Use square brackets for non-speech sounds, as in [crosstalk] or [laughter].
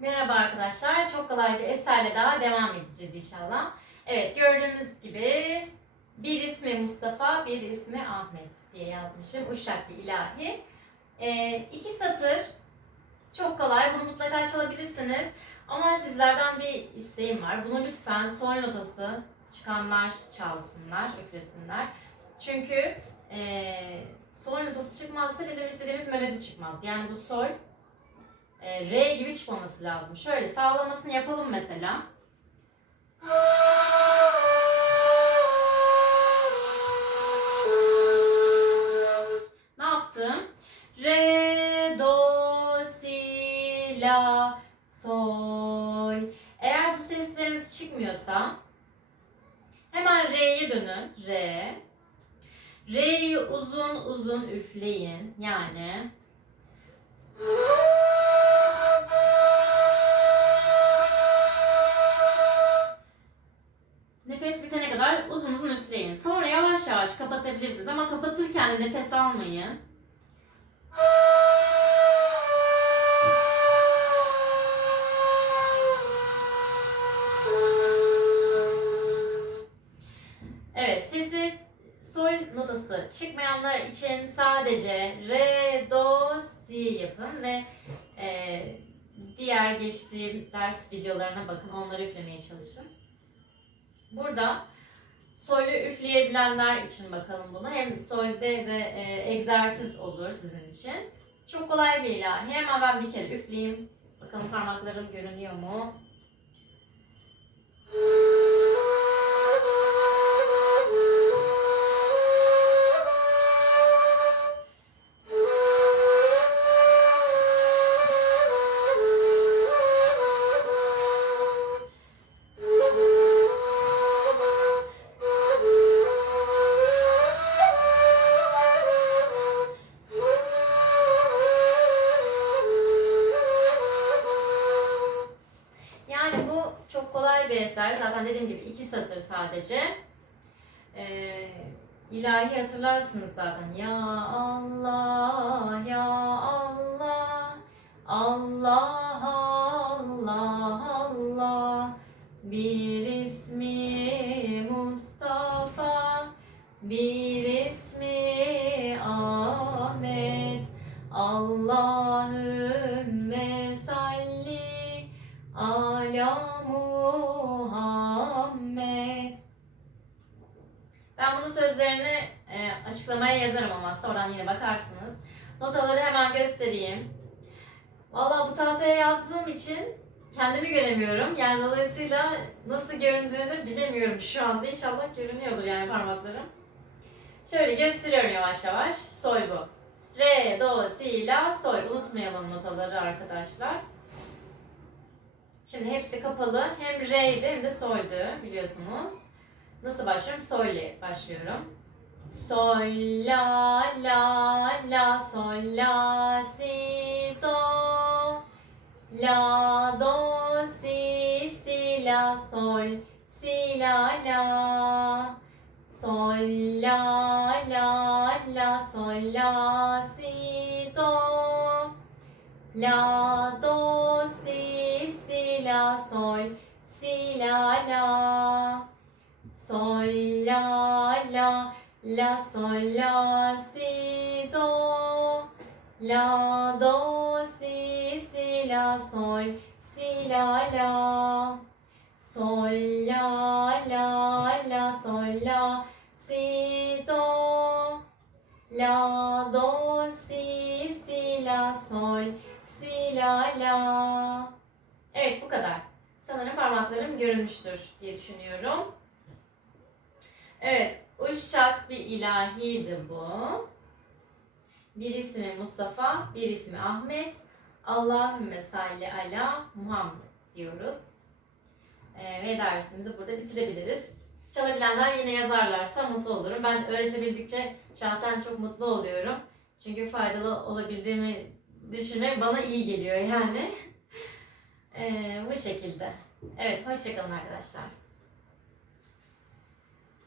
Merhaba arkadaşlar. Çok kolay bir eserle daha devam edeceğiz inşallah. Evet gördüğünüz gibi bir ismi Mustafa, bir ismi Ahmet diye yazmışım. Uşak bir ilahi. Ee, iki satır. Çok kolay. Bunu mutlaka çalabilirsiniz. Ama sizlerden bir isteğim var. Bunu lütfen sol notası çıkanlar çalsınlar, üflesinler. Çünkü ee, sol notası çıkmazsa bizim istediğimiz melodi çıkmaz. Yani bu sol e, R gibi çıkmaması lazım. Şöyle sağlamasını yapalım mesela. Ne yaptım? Re, do, si, la, sol. Eğer bu seslerimiz çıkmıyorsa hemen Re'ye dönün. Re. Re'yi uzun uzun üfleyin. Yani Nefes bitene kadar uzun uzun üfleyin. Sonra yavaş yavaş kapatabilirsiniz ama kapatırken de nefes almayın. Evet, sesi sol notası çıkmayanlar için sadece re, do, si yapın ve diğer geçtiğim ders videolarına bakın, onları üflemeye çalışın. Burada solü üfleyebilenler için bakalım bunu. Hem solde de e, egzersiz olur sizin için. Çok kolay bir ilahi. Hemen ben bir kere üfleyeyim. Bakalım parmaklarım görünüyor mu? Bir eser. Zaten dediğim gibi iki satır sadece. Ee, ilahi hatırlarsınız zaten. Ya Allah, ya Allah, Allah, Allah, Allah. Bir ismi Mustafa, bir ismi Ahmet. Allahümme salli Ben bunun sözlerini e, açıklamaya yazarım olmazsa oradan yine bakarsınız. Notaları hemen göstereyim. Vallahi bu tahtaya yazdığım için kendimi göremiyorum. Yani dolayısıyla nasıl göründüğünü bilemiyorum şu anda. İnşallah görünüyordur yani parmaklarım. Şöyle gösteriyorum yavaş yavaş. Sol bu. Re, do, si, la, sol. Unutmayalım notaları arkadaşlar. Şimdi hepsi kapalı. Hem re'ydi hem de sol'dü biliyorsunuz. Nasıl başlıyorum? Sol ile başlıyorum. Sol, la, la, la, sol, la, si, do. La, do, si, si, la, sol, si, la, la. Sol, la, la, la, sol, la, si, do. La, do, si, si, la, sol, si, la, la. Sol, la, la, la, sol, la, si, do. La, do, si, si, la, sol, si, la, la. Sol, la, la, la, sol, la, si, do. La, do, si, si, la, sol, si, la, la. Evet bu kadar. Sanırım parmaklarım görünmüştür diye düşünüyorum. Evet, Uşak bir ilahiydi bu. Bir ismi Mustafa, bir ismi Ahmet. Allahümme salli ala Muhammed diyoruz. Ee, ve dersimizi burada bitirebiliriz. Çalabilenler yine yazarlarsa mutlu olurum. Ben öğretebildikçe şahsen çok mutlu oluyorum. Çünkü faydalı olabildiğimi düşünmek bana iyi geliyor yani. [laughs] Ee, bu şekilde. Evet, hoşçakalın arkadaşlar.